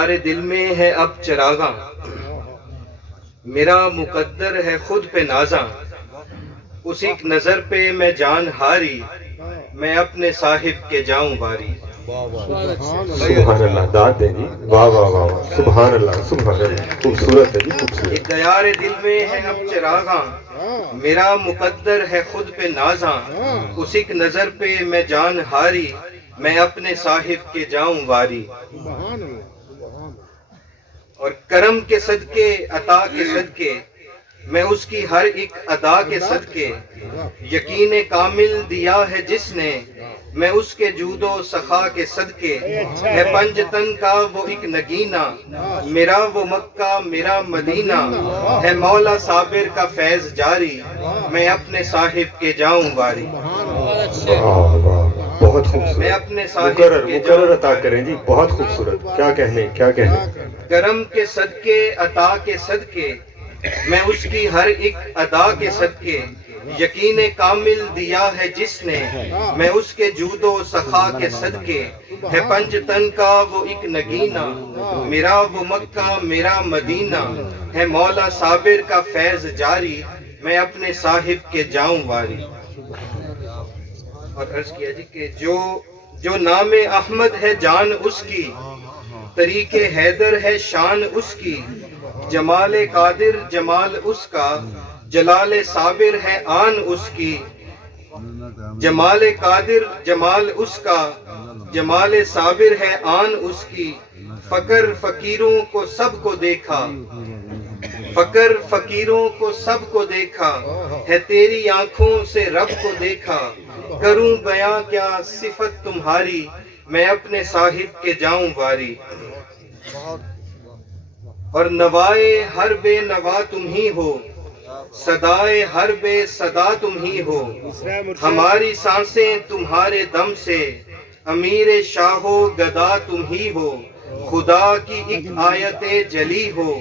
دیار دل میں ہے اب چراغاں، میرا مقدر ہے خود پہ نازاں، اس ایک نظر پہ میں جان ہاری، میں اپنے صاحب کے جاؤں باری۔ سبحان اللہ، داد دیں جی، واہ واہ واہ واہ، سبحان اللہ سبحان اللہ، خوبصورت ہے جی خوبصورت۔ دیار دل میں ہے اب چراغاں، میرا مقدر ہے خود پہ نازاں، اس ایک نظر پہ میں جان ہاری، میں اپنے صاحب کے جاؤں واری۔ اور کرم کے صدقے عطا کے صدقے، میں اس کی ہر ایک ادا کے صدقے، یقین کامل دیا ہے جس نے، میں اس کے جود و سخا کے صدقے، ہے پنج تن کا وہ ایک نگینہ، میرا وہ مکہ میرا مدینہ، ہے مولا صابر کا فیض جاری، میں اپنے صاحب کے جاؤں واری۔ واہ واہ، بہت خوبصورت، میں اپنے صاحب مقرر کے مقرر عطا کریں جی، بہت خوبصورت، کیا کہنے کیا کہنے۔ کرم کے صدقے عطا کے صدقے، میں اس کی ہر ایک ادا کے صدقے، یقین کامل دیا ہے جس نے، میں اس کے جود و سخا کے صدقے، ہے پنج تن کا وہ ایک نگینہ، میرا وہ مکہ میرا مدینہ، ہے مولا صابر کا فیض جاری، میں اپنے صاحب کے جاؤں واری۔ اور عرض کیا جی کہ جو نام احمد ہے جان اس کی، طریق حیدر ہے شان اس کی، جمال قادر جمال اس کا، جلال صابر ہے آن اس کی، جمال قادر جمال اس کا، جمال صابر ہے آن اس کی، فقر فقیروں کو سب کو دیکھا، فقر فقیروں کو سب کو دیکھا، ہے تیری آنکھوں سے رب کو دیکھا، کروں بیاں کیا صفت تمہاری، میں اپنے صاحب کے جاؤں واری۔ اور نوائے ہر بے نوا تم ہی ہو، صدائے ہر بے صدا تم ہی ہو، ہماری سانسیں تمہارے دم سے، امیر شاہ و گدا تم ہی ہو، خدا کی ایک آیت جلی ہو،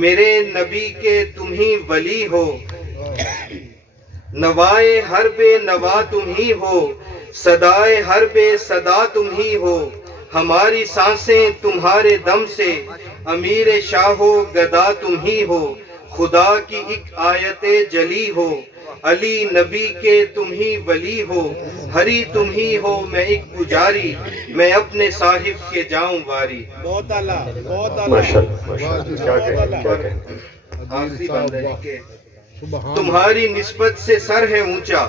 میرے نبی کے تم ہی ولی ہو، نوائے ہر بے نوا تم ہی ہو، صدائے ہر بے صدا تم ہی ہو، ہماری سانسیں تمہارے دم سے، امیر شاہ و گدا تم ہی ہو، خدا کی ایک آیت جلی ہو، علی نبی کے تم ہی ولی ہو، ہری تم ہی ہو، میں ایک پجاری، میں اپنے صاحب کے جاؤں واری۔ بہت اعلیٰ بہت اعلیٰ، ماشاء اللہ ماشاء اللہ، کیا کہنے کیا کہنے۔ آخری بند ہے کہ تمہاری نسبت سے سر ہے اونچا،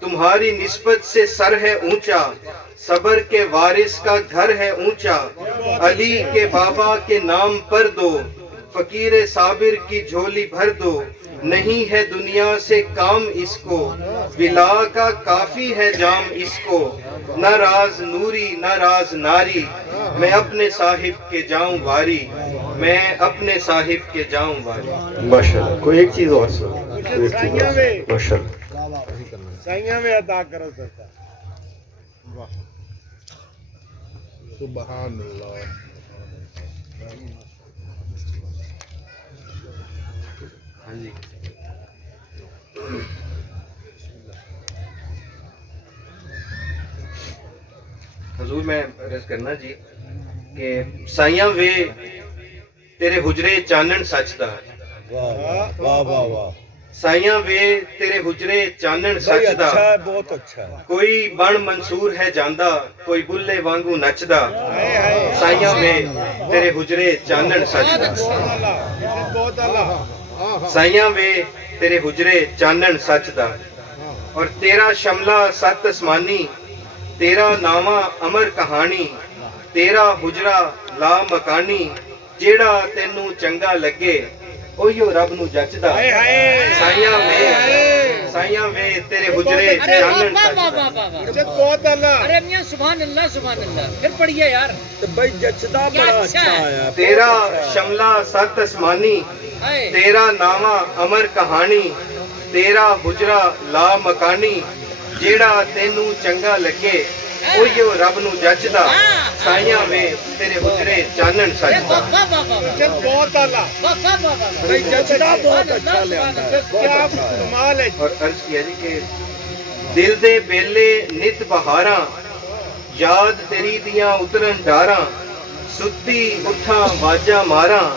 تمہاری نسبت سے سر ہے اونچا، صبر کے وارث کا گھر ہے اونچا، علی کے بابا کے نام پر دو، فقیر صابر کی جھولی بھر دو، نہیں ہے دنیا سے کام اس کو، ولا کا کافی ہے جام اس کو، نہ راز نوری نہ راز ناری، میں اپنے صاحب کے جاؤں واری، میں اپنے صاحب کے جاؤں واری۔ ماشاء اللہ، کوئی ایک چیز اور سن، کوئی ایک چیز اور سن، ماشاء اللہ۔ سائیاں میں عطا کرو سرکار۔ واہ سبحان اللہ۔ ہاں جی حضور میں عرض کرنا جی کہ سائیاں وے تیرے حجرے چانن سچ دا، واہ واہ واہ واہ، سائیاں وے تیرے حجرے چانن بھائی سچ دا، اچھا ہے، بہت اچھا ہے۔ کوئی بن منصور ہے جاندا، کوئی بلے وانگو نچدا، سائیاں وے تیرے حجرے چانن سچ دا، بہت اعلیٰ، سائیاں وے تیرے حجرے چانن سچ دا، اور تیرا شملہ ست اسمانی، تیرا نامہ امر کہانی، تیرا حجرہ لا مکانی، جیڑا تینوں چنگا لگے اوہیو رب نو جچدا، سائیاں وے تیرے حجرے چانن سچ دا۔ بہت اعلیٰ۔ ارے میاں سبحان اللہ پھر پڑھیے یار۔ تو بھائی جچدا بڑا اچھا ہے۔ تیرا شملہ ست اسمانی، تیرا نامہ امر کہانی، تیرا حجرہ لا مکانی، جیڑا تینوں چنگا لگے اوہیو رب نو جچدا، سائیاں وے تیرے حجرے چانن سچ دا۔ بہت اعلیٰ، بھائی جچدا بہت اچھا لگتا ہے، کیا کمال ہے۔ اور عرض کیا جی کہ دل دے بیلے نت بہاراں، یاد تیری دیاں اترن ڈاراں، ਸੁੱਤੀ ਉੱਠਾਂ ਵਾਜਾਂ ਮਾਰਾਂ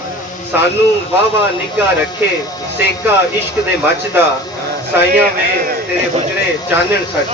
ਸਾਨੂੰ ਵਾਵਾ ਨਿੱਘਾ ਰੱਖੇ ਸੇਕਾ ਇਸ਼ਕ ਦੇ ਮੱਚਦਾ ਸਾਈਆਂ ਵੇ ਤੇਰੇ ਹੁਜਰੇ ਚਾਨਣ ਸੱਚ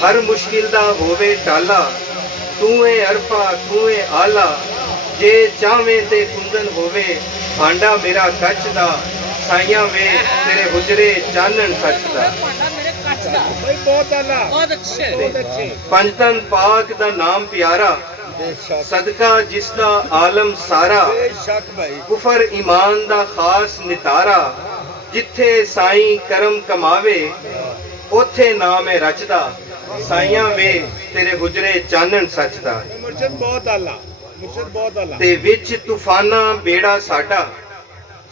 ਹਰ ਮੁਸ਼ਕਿਲ ਦਾ ਹੋਵੇ ਟਾਲਾ ਤੂੰ ਏ ਅਰਫਾ ਤੂੰ ਏ ਆਲਾ ਜੇ ਚਾਵੇਂ ਤੇ ਕੁੰਦਨ ਹੋਵੇ ਭਾਂਡਾ ਮੇਰਾ ਕੱਚ ਦਾ ਸਾਈਆਂ ਵੇ ਤੇਰੇ ਹੁਜਰੇ ਚਾਨਣ ਸੱਚ ਦਾ ਭਾਂਡਾ ਮੇਰੇ ਕੱਚ ਦਾ ਭਾਈ ਬਹੁਤ ਆਲਾ ਬਹੁਤ ਅੱਛੇ ਬਹੁਤ ਅੱਛੇ ਪੰਜਤਨ ਪਾਕ ਦਾ ਨਾਮ ਪਿਆਰਾ ਬੇਸ਼ੱਕ ਸਦਕਾ ਜਿਸ ਦਾ ਆਲਮ ਸਾਰਾ ਬੇਸ਼ੱਕ ਭਾਈ ਕੁਫਰ ਈਮਾਨ ਦਾ ਖਾਸ ਨਿਤਾਰਾ ਜਿੱਥੇ ਸਾਈਂ ਕਰਮ ਕਮਾਵੇ ਉਥੇ ਨਾਮ ਹੈ ਰਚਦਾ ਸਾਈਆਂ ਵੇ ਤੇਰੇ ਹੁਜਰੇ ਚਾਨਣ ਸੱਚ ਦਾ ਮੁਰਸ਼ਦ ਬਹੁਤ ਆਲਾ ਮੁਰਸ਼ਦ ਬਹੁਤ ਆਲਾ ਤੇ ਵਿੱਚ ਤੂਫਾਨਾਂ ਬੇੜਾ ਸਾਡਾ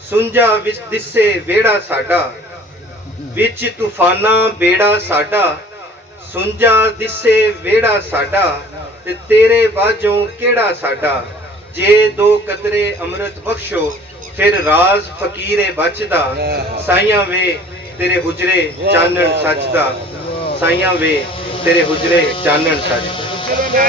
ਸੁੰਝਾ ਵਿੱਚ ਦਿਸੇ ਵੇੜਾ ਸਾਡਾ ਵਿੱਚ ਤੂਫਾਨਾਂ ਬੇੜਾ ਸਾਡਾ ਸੁੰਝਾ ਦਿਸੇ ਵੇੜਾ ਸਾਡਾ ਤੇ ਤੇਰੇ ਬਾਝੋਂ ਕਿਹੜਾ ਸਾਡਾ ਜੇ ਦੋ ਕਤਰੇ ਅੰਮ੍ਰਿਤ ਬਖਸ਼ੋ ਫਿਰ ਰਾਜ਼ ਫਕੀਰੇ ਬਚਦਾ ਸਾਈਆਂ ਵੇ ਤੇਰੇ ਹੁਜਰੇ ਚਾਨਣ ਸੱਚ ਦਾ ਸਾਈਆਂ ਵੇ ਤੇਰੇ ਹੁਜਰੇ ਚਾਨਣ ਸੱਚ ਦਾ